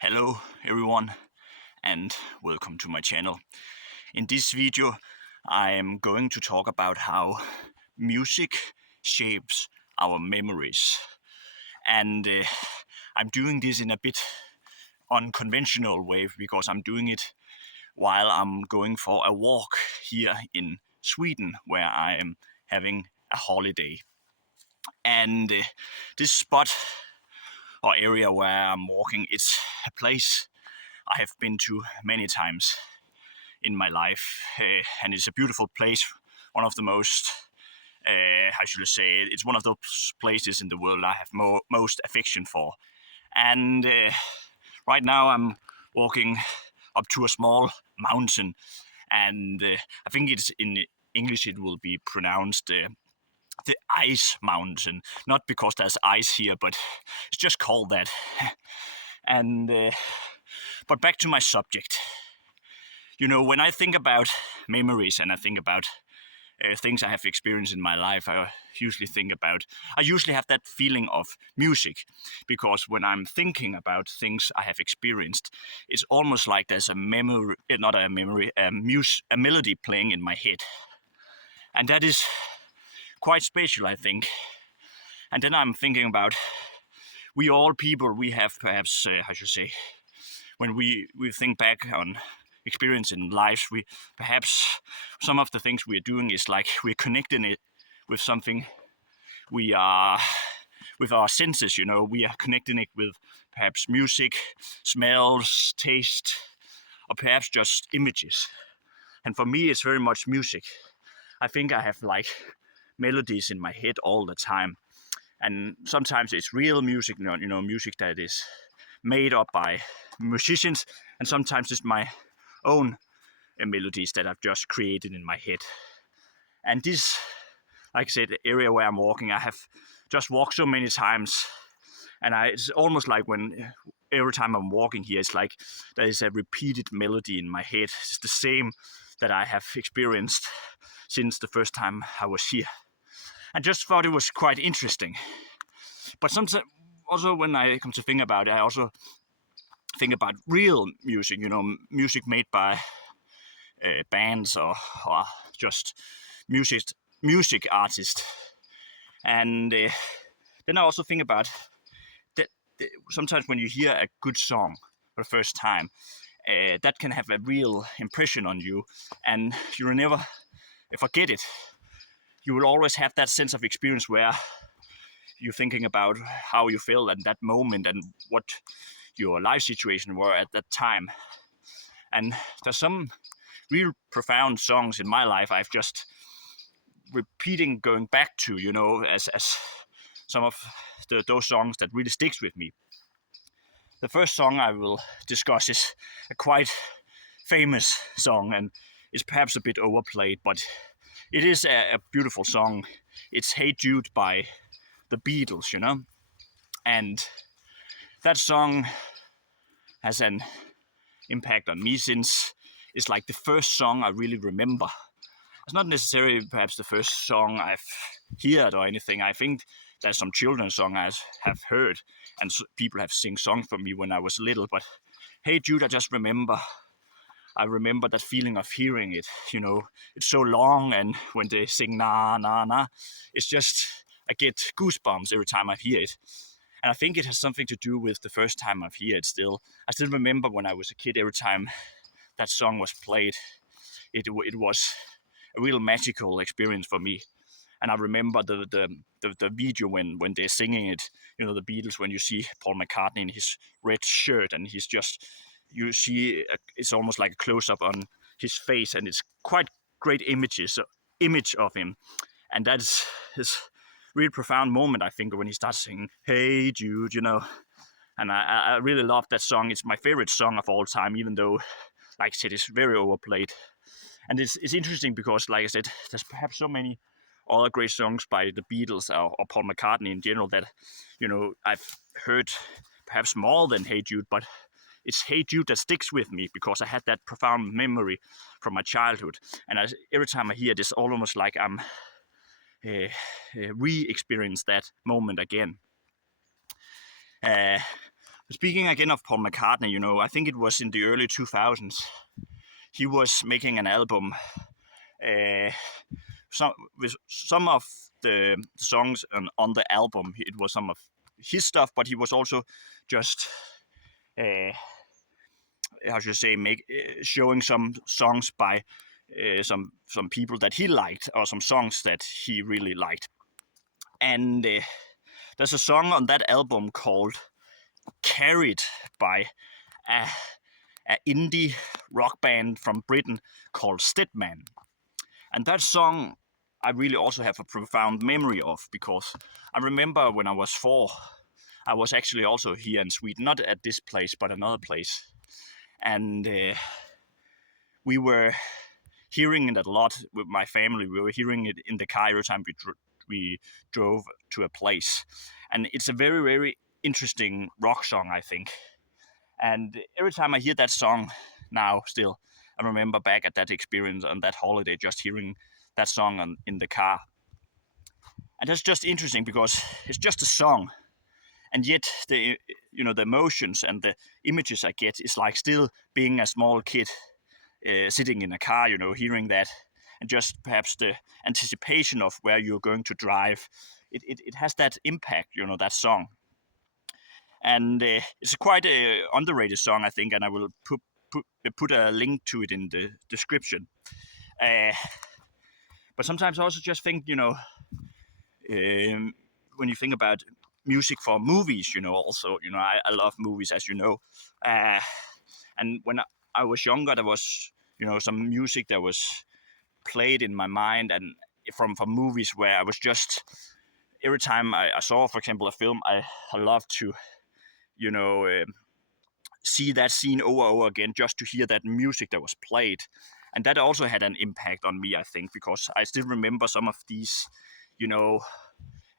Hello everyone and welcome to my channel. In this video I am going to talk about how music shapes our memories, and I'm doing this in a bit unconventional way because I'm doing it while I'm going for a walk here in Sweden where I am having a holiday. And this spot or area where I'm walking, it's a place I have been to many times in my life, and it's a beautiful place. One of the most, how should I say, it's one of those places in the world I have most affection for. And right now I'm walking up to a small mountain, and I think it's in English it will be pronounced the Ice Mountain, not because there's ice here, but it's just called that. And but back to my subject. You know, when I think about memories and I think about things I have experienced in my life, I usually have that feeling of music, because when I'm thinking about things I have experienced, it's almost like there's a memory, not a memory, a melody playing in my head, and that is quite special, I think. And then I'm thinking about we all people, we have perhaps, I should say, when we think back on experience in life, we perhaps some of the things we're doing is like we're connecting it with something we are with our senses. You know, we are connecting it with perhaps music, smells, taste, or perhaps just images. And for me, it's very much music. I think I have like melodies in my head all the time, and sometimes it's real music, music that is made up by musicians, and sometimes it's my own melodies that I've just created in my head. And this, like I said, the area where I'm walking, I have just walked so many times, and it's almost like when every time I'm walking here, it's like there is a repeated melody in my head. It's the same that I have experienced since the first time I was here. I just thought it was quite interesting. But sometimes, also when I come to think about it, I also think about real music, music made by bands or just music artists. And then I also think about that sometimes when you hear a good song for the first time, that can have a real impression on you, and you will never forget it. You will always have that sense of experience where you're thinking about how you feel at that moment and what your life situation were at that time. And there's some real profound songs in my life I've just repeating, going back to, as some of those songs that really sticks with me. The first song I will discuss is a quite famous song, and it's perhaps a bit overplayed, but it is a beautiful song. It's Hey Jude by the Beatles, and that song has an impact on me since it's like the first song I really remember. It's not necessarily perhaps the first song I've heard or anything. I think there's some children's song I have heard, and people have sing songs for me when I was little. But Hey Jude, I remember that feeling of hearing it. It's so long, and when they sing na na na, it's just, I get goosebumps every time I hear it. And I think it has something to do with the first time I've heard it still. I still remember when I was a kid, every time that song was played, it was a real magical experience for me. And I remember the video when they're singing it, the Beatles, when you see Paul McCartney in his red shirt, and he's just, you see, it's almost like a close-up on his face, and it's quite great image of him. And that's his real profound moment, I think, when he starts singing Hey Jude, and I really love that song. It's my favorite song of all time, even though, like I said, it's very overplayed. And it's interesting because, like I said, there's perhaps so many other great songs by the Beatles or Paul McCartney in general that, I've heard perhaps more than Hey Jude, but it's Hey Jude that sticks with me because I had that profound memory from my childhood. And every time I hear it, it's almost like I'm re-experience that moment again. Speaking again of Paul McCartney, I think it was in the early 2000s. He was making an album with some of the songs on the album. It was some of his stuff, but he was also just how should I say, showing some songs by some people that he liked, or some songs that he really liked. And there's a song on that album called "Carried" by a indie rock band from Britain called Stedman. And that song I really also have a profound memory of, because I remember when I was 4, I was actually also here in Sweden, not at this place, but another place. And we were hearing it a lot with my family. We were hearing it in the car every time we drove to a place. And it's a very, very interesting rock song, I think. And every time I hear that song now, still, I remember back at that experience on that holiday, just hearing that song in the car. And that's just interesting because it's just a song, and yet the emotions and the images I get is like still being a small kid sitting in a car, hearing that, and just perhaps the anticipation of where you're going to drive. It has that impact, that song. And it's a quite underrated song, I think, and I will put a link to it in the description. But sometimes I also just think, when you think about music for movies, also, I love movies, as you know. And when I was younger, there was, some music that was played in my mind, and from movies where I was just, every time I saw, for example, a film, I love to, see that scene over and over again, just to hear that music that was played. And that also had an impact on me, I think, because I still remember some of these,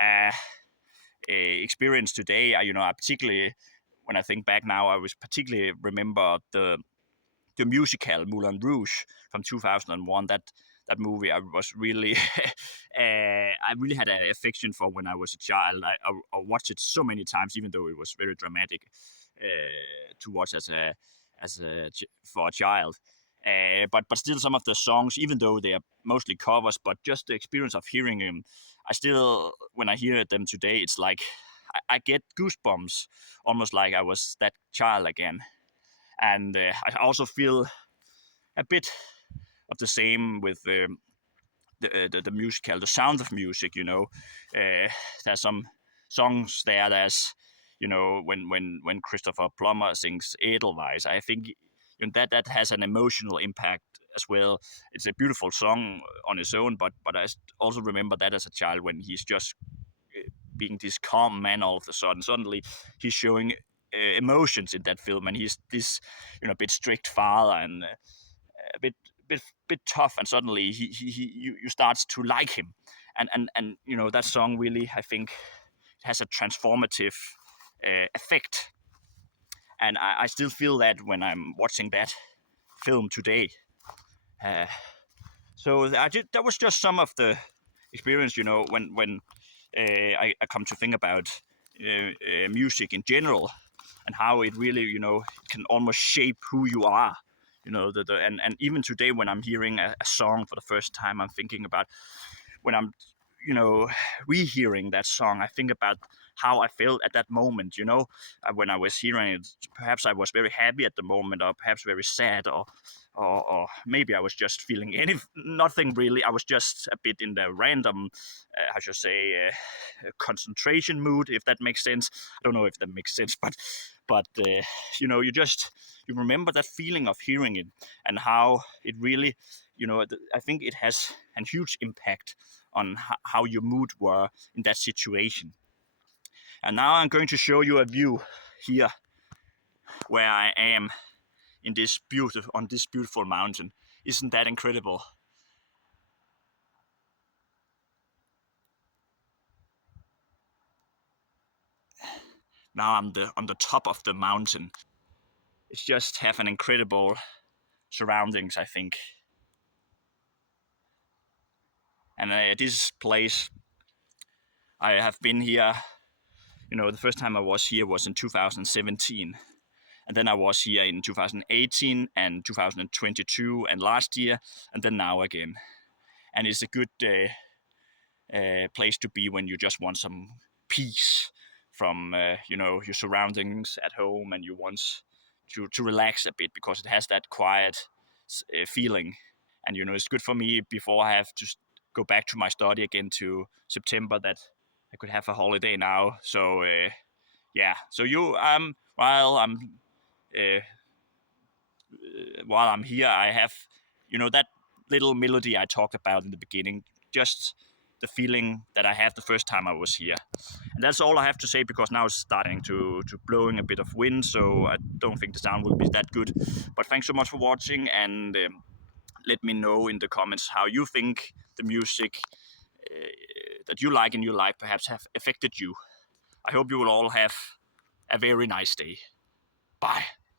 uh, experience today. I particularly, when I think back now, I was particularly remember the musical Moulin Rouge from 2001. That movie I was really I really had an affection for when I was a child. I watched it so many times, even though it was very dramatic to watch for a child. But still, some of the songs, even though they are mostly covers, but just the experience of hearing them, I still, when I hear them today, it's like I get goosebumps, almost like I was that child again. And I also feel a bit of the same with the musical, the Sound of Music. There's some songs there. There's when Christopher Plummer sings Edelweiss, I think that has an emotional impact as well. It's a beautiful song on its own, but I also remember that as a child, when he's just being this calm man, all of a suddenly he's showing emotions in that film, and he's this bit strict father, and a bit tough, and suddenly you starts to like him, and that song really, I think, has a transformative effect, and I still feel that when I'm watching that film today. Uh, so that was just some of the experience, when I come to think about music in general, and how it really, can almost shape who you are. And even today, when I'm hearing a song for the first time, I'm thinking about when I'm, rehearing that song, I think about how I felt at that moment, when I was hearing it. Perhaps I was very happy at the moment, or perhaps very sad, or maybe I was just feeling nothing really. I was just a bit in the random, how should I say, concentration mood, if that makes sense. I don't know if that makes sense, but you remember that feeling of hearing it, and how it really, I think it has a huge impact on how your mood were in that situation. And now I'm going to show you a view here where I am on this beautiful mountain. Isn't that incredible? Now I'm on the top of the mountain. It's just have an incredible surroundings, I think. And this place, I have been here You know, the first time I was here was in 2017, and then I was here in 2018 and 2022 and last year, and then now again. And it's a good place to be when you just want some peace from you know, your surroundings at home, and you want to relax a bit because it has that quiet feeling. And you know, it's good for me before I have to go back to my study again to September, that I could have a holiday now. So yeah, so you uh, while I'm here, I have, you know, that little melody I talked about in the beginning, just the feeling that I had the first time I was here. And that's all I have to say, because now it's starting to blowing a bit of wind, so I don't think the sound will be that good. But thanks so much for watching, and let me know in the comments how you think the music that you like in your life perhaps have affected you. I hope you will all have a very nice day. Bye.